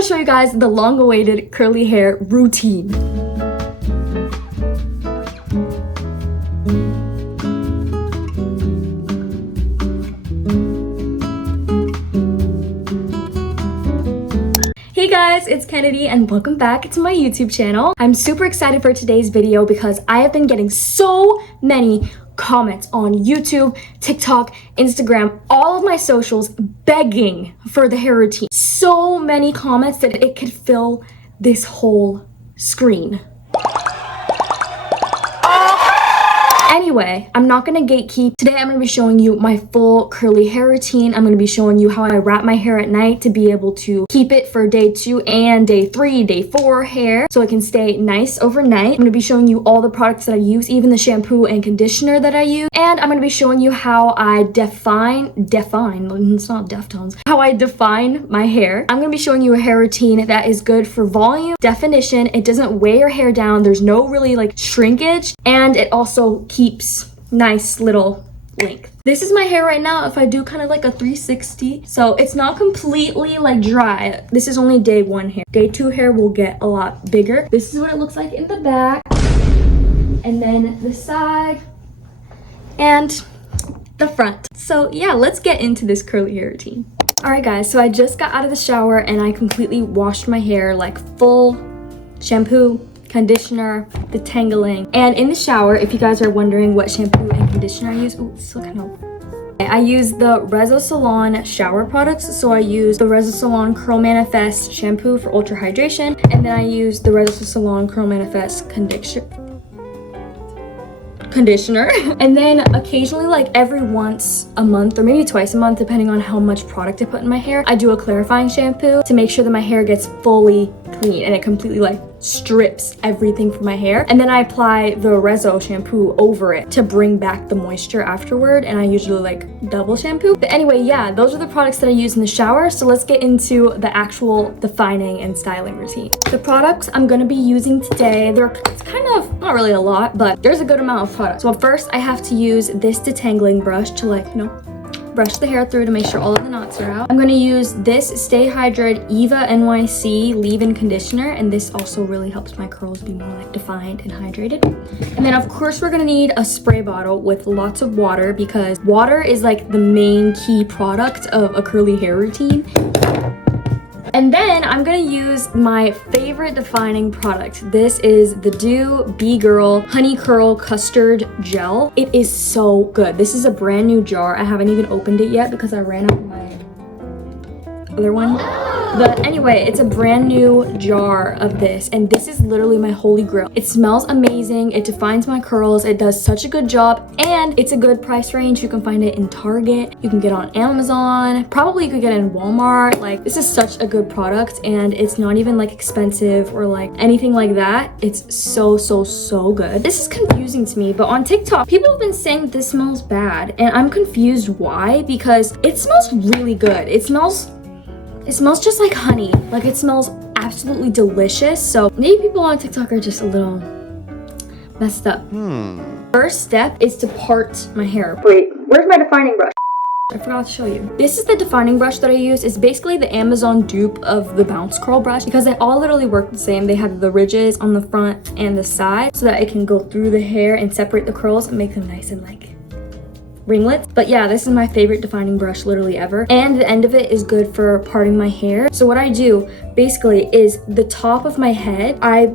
want to show you guys the long-awaited curly hair routine. Hey guys, it's Kennedy and welcome back to my YouTube channel. I'm super excited for today's video because I have been getting so many comments on YouTube, TikTok, Instagram, all of my socials begging for the hair routine. So many comments that it could fill this whole screen. Anyway, I'm not gonna gatekeep. Today I'm gonna be showing you my full curly hair routine. I'm gonna be showing you how I wrap my hair at night to be able to keep it for day 2 and day 3, day 4 hair, so it can stay nice overnight. I'm gonna be showing you all the products that I use, even the shampoo and conditioner that I use. And I'm gonna be showing you how I define, it's not Deftones, how I define my hair. I'm gonna be showing you a hair routine that is good for volume, definition, it doesn't weigh your hair down, there's no really like shrinkage, and it also keeps nice little length. This is my hair right now if I do kind of like a 360. So it's not completely like dry. This is only day 1 hair. Day 2 hair will get a lot bigger. This is what it looks like in the back. And then the side. And the front. So yeah, let's get into this curly hair routine. Alright guys, so I just got out of the shower and I completely washed my hair, like full shampoo, conditioner, detangling, and in the shower, if you guys are wondering what shampoo and conditioner I use, I use the Rezo Salon shower products. So I use the Rezo Salon Curl Manifest shampoo for ultra hydration, and then I use the Rezo Salon Curl Manifest conditioner and then occasionally, like every once a month or maybe twice a month depending on how much product I put in my hair, I do a clarifying shampoo to make sure that my hair gets fully clean and it completely like strips everything from my hair, and then I apply the Rezo shampoo over it to bring back the moisture afterward, and I usually like double shampoo. But anyway, yeah, those are the products that I use in the shower. So let's get into the actual defining and styling routine. The products I'm gonna be using today, it's kind of not really a lot, but there's a good amount of products. So first I have to use this detangling brush to like, you know, brush the hair through to make sure all of the knots are out. I'm going to use this Stay Hydrated Eva NYC leave-in conditioner, and this also really helps my curls be more like defined and hydrated. And then of course we're going to need a spray bottle with lots of water, because water is like the main key product of a curly hair routine. And then I'm gonna use my favorite defining product. This is the Do Be Girl Honey Curl Custard Gel. It is so good. This is a brand new jar. I haven't even opened it yet because I ran out of my other one. But anyway, it's a brand new jar of this, and this is literally my holy grail. It smells amazing, it defines my curls, it does such a good job, and it's a good price range. You can find it in Target, you can get it on Amazon, probably you could get it in Walmart. Like, this is such a good product, and it's not even like expensive or like anything like that. It's so good. This is confusing to me, but on TikTok, people have been saying that this smells bad, and I'm confused why, because it smells really good. It smells just like honey. Like, it smells absolutely delicious. So maybe people on TikTok are just a little messed up. First step is to part my hair. Wait, where's my defining brush? I forgot to show you. This is the defining brush that I use. It's basically the Amazon dupe of the bounce curl brush, because they all literally work the same. They have the ridges on the front and the side so that it can go through the hair and separate the curls and make them nice and like ringlets. But yeah, this is my favorite defining brush literally ever, and the end of it is good for parting my hair. So what I do basically is the top of my head, I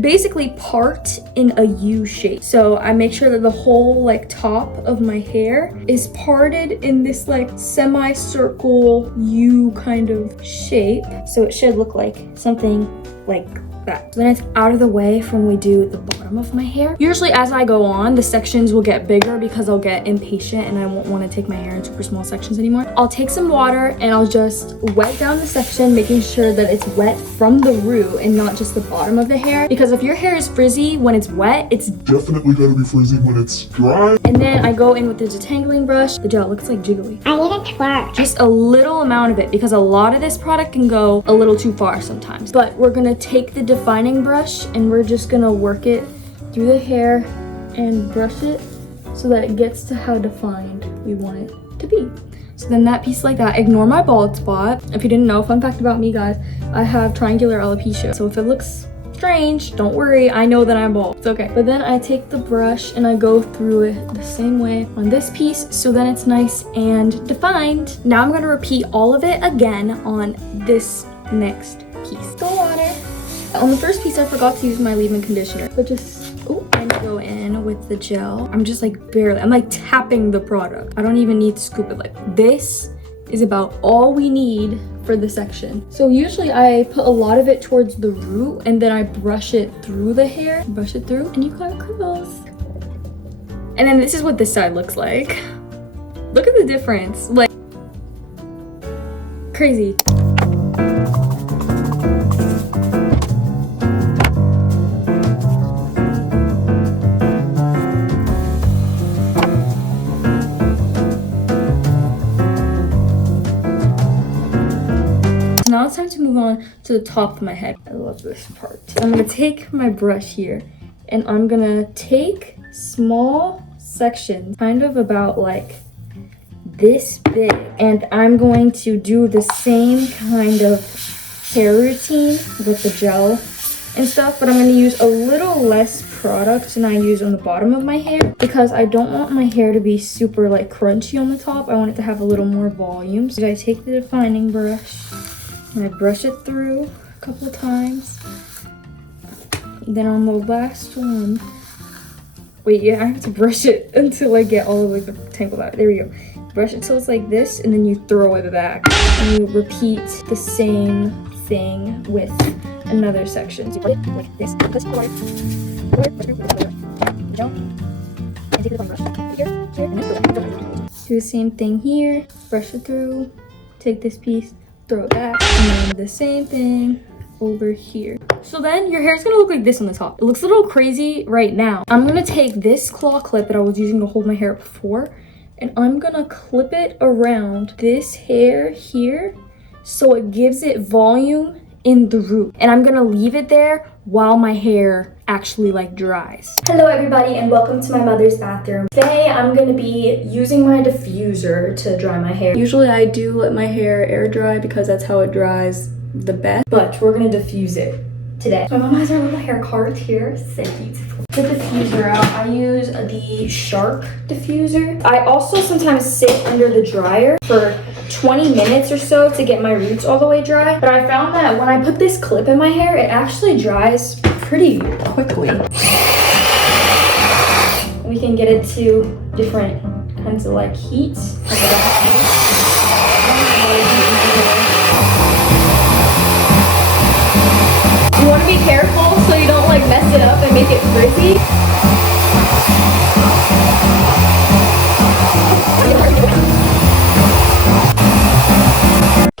basically part in a U shape. So I make sure that the whole like top of my hair is parted in this like semi-circle U kind of shape. So it should look like something like that. So then it's out of the way from when we do the bottom of my hair. Usually as I go on, the sections will get bigger because I'll get impatient and I won't want to take my hair in super small sections anymore. I'll take some water and I'll just wet down the section, making sure that it's wet from the root and not just the bottom of the hair. Because if your hair is frizzy when it's wet, it's definitely gonna be frizzy when it's dry. And then I go in with the detangling brush. The gel looks like jiggly. I need a twerk. Just a little amount of it, because a lot of this product can go a little too far sometimes. But we're gonna take the defining brush and we're just gonna work it through the hair and brush it so that it gets to how defined we want it to be. So then that piece like that. Ignore my bald spot. If you didn't know, fun fact about me, guys, I have triangular alopecia. So if it looks strange, don't worry, I know that I'm bald. It's okay. But then I take the brush and I go through it the same way on this piece, so then it's nice and defined. Now I'm gonna repeat all of it again on this next piece. The water. On the first piece, I forgot to use my leave-in conditioner, but just and go in with the gel. I'm just like barely, I'm like tapping the product. I don't even need to scoop it. Like, this is about all we need for the section. So usually I put a lot of it towards the root and then I brush it through the hair, brush it through, and you got curls. And then this is what this side looks like. Look at the difference, like crazy. Now it's time to move on to the top of my head. I love this part. I'm gonna take my brush here and I'm gonna take small sections, kind of about like this big, and I'm going to do the same kind of hair routine with the gel and stuff, but I'm gonna use a little less product than I use on the bottom of my hair because I don't want my hair to be super like crunchy on the top. I want it to have a little more volume. So I take the defining brush and I brush it through a couple of times. Then on the last one, wait, yeah, I have to brush it until I get all of like the tangled out. There we go. Brush it till it's like this, and then you throw it back. And you repeat the same thing with another section. So you put it like this. Do the same thing here. Brush it through. Take this piece. Throw it back, and then the same thing over here. So then your hair is gonna look like this on the top. It looks a little crazy right now. I'm gonna take this claw clip that I was using to hold my hair up before, and I'm gonna clip it around this hair here so it gives it volume in the root. And I'm gonna leave it there while my hair actually like dries. Hello everybody and welcome to my mother's bathroom. Today I'm gonna be using my diffuser to dry my hair. Usually I do let my hair air dry because that's how it dries the best, but we're gonna diffuse it today. So my mom has her little hair card here, so beautiful. The diffuser out, I use the Shark diffuser. I also sometimes sit under the dryer for 20 minutes or so to get my roots all the way dry, but I found that when I put this clip in my hair, it actually dries pretty quickly. We can get it to different kinds of like heat. You want to be careful so you don't like mess it up and make it frizzy.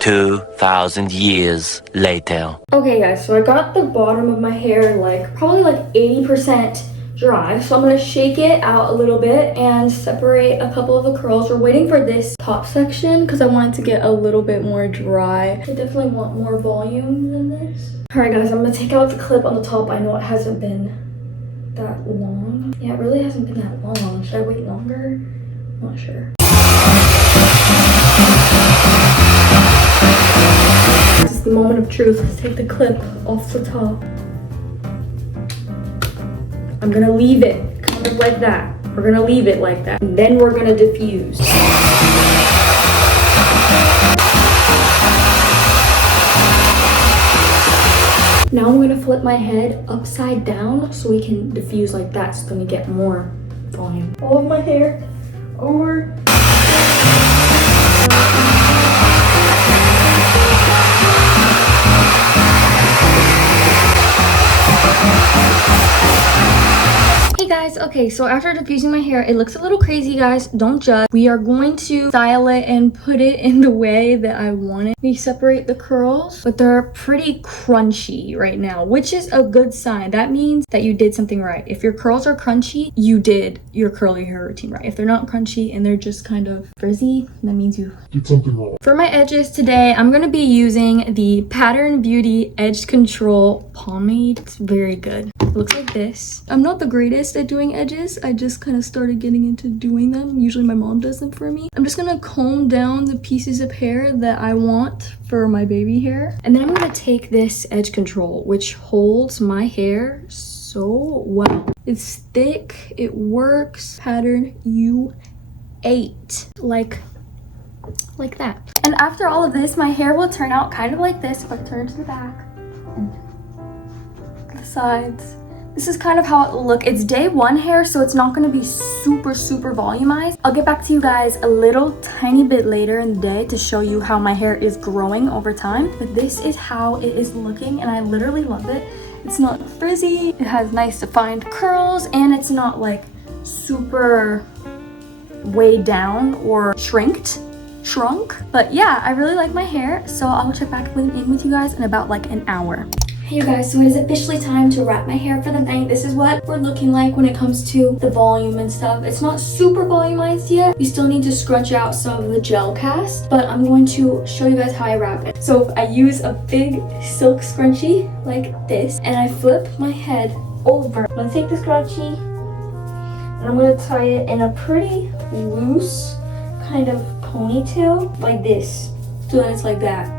2,000 years later. Okay guys, so I got the bottom of my hair like probably like 80% dry. So I'm gonna shake it out a little bit and separate a couple of the curls. We're waiting for this top section because I want it to get a little bit more dry. I definitely want more volume than this. Alright guys, I'm gonna take out the clip on the top. I know it hasn't been that long. Yeah, it really hasn't been that long. Should I wait longer? I'm not sure. This is the moment of truth. Let's take the clip off the top. I'm gonna leave it kind of like that. We're gonna leave it like that. And then we're gonna diffuse. Now I'm gonna flip my head upside down so we can diffuse like that, so then we get more volume. All of my hair over. Hey guys, okay, so after diffusing my hair, it looks a little crazy, guys. Don't judge. We are going to style it and put it in the way that I want it. We separate the curls, but they're pretty crunchy right now, which is a good sign. That means that you did something right. If your curls are crunchy, you did your curly hair routine right. If they're not crunchy and they're just kind of frizzy, that means you Did something wrong. For my edges today, I'm gonna be using the Pattern Beauty Edge Control Pomade. It's very good. looks like this. I'm not the greatest at doing edges. I just kind of started getting into doing them. Usually my mom does them for me. I'm just gonna comb down the pieces of hair that I want for my baby hair. And then I'm gonna take this edge control, which holds my hair so well. It's thick, it works. Pattern you ate. Like that. And after all of this, my hair will turn out kind of like this if I turn to the back and the sides. This is kind of how it will look. It's day one hair, so it's not going to be super volumized. I'll get back to you guys a little tiny bit later in the day to show you how my hair is growing over time. But this is how it is looking, and I literally love it. It's not frizzy, it has nice defined curls, and it's not like super weighed down or shrunk. But yeah, I really like my hair, so I'll check back in with you guys in about like an hour. Hey you guys, so it is officially time to wrap my hair for the night. This is what we're looking like when it comes to the volume and stuff. It's not super volumized yet. You still need to scrunch out some of the gel cast, but I'm going to show you guys how I wrap it. So I use a big silk scrunchie like this, and I flip my head over. I'm gonna take the scrunchie and I'm gonna tie it in a pretty loose kind of ponytail like this, so then it's like that.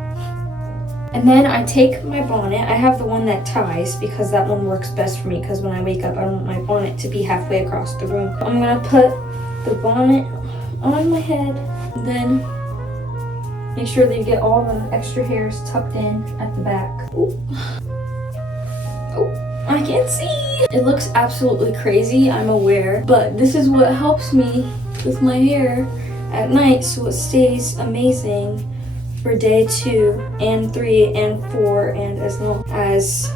And then I take my bonnet. I have the one that ties because that one works best for me, because when I wake up I don't want my bonnet to be halfway across the room. I'm gonna put the bonnet on my head, then make sure that you get all the extra hairs tucked in at the back. Ooh. Oh, I can't see. It looks absolutely crazy, I'm aware, but this is what helps me with my hair at night, so it stays amazing for day 2 and 3 and 4 and as long as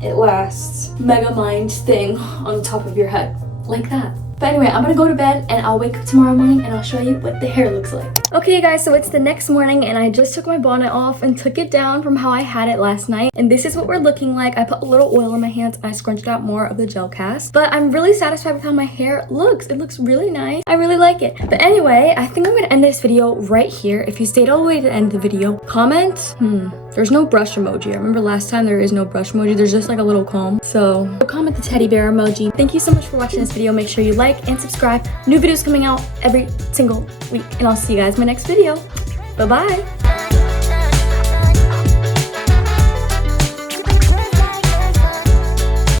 it lasts. Mega mind thing on the top of your head like that. But anyway, I'm gonna go to bed and I'll wake up tomorrow morning and I'll show you what the hair looks like. Okay guys, so it's the next morning and I just took my bonnet off and took it down from how I had it last night. And this is what we're looking like. I put a little oil in my hands and I scrunched out more of the gel cast. But I'm really satisfied with how my hair looks. It looks really nice. I really like it. But anyway, I think I'm gonna end this video right here. If you stayed all the way to the end of the video, comment. There's no brush emoji. I remember last time there is no brush emoji. There's just like a little comb. So comment the teddy bear emoji. Thank you so much for watching this video. Make sure you like and subscribe. New videos coming out every single week. And I'll see you guys in my next video. Bye-bye.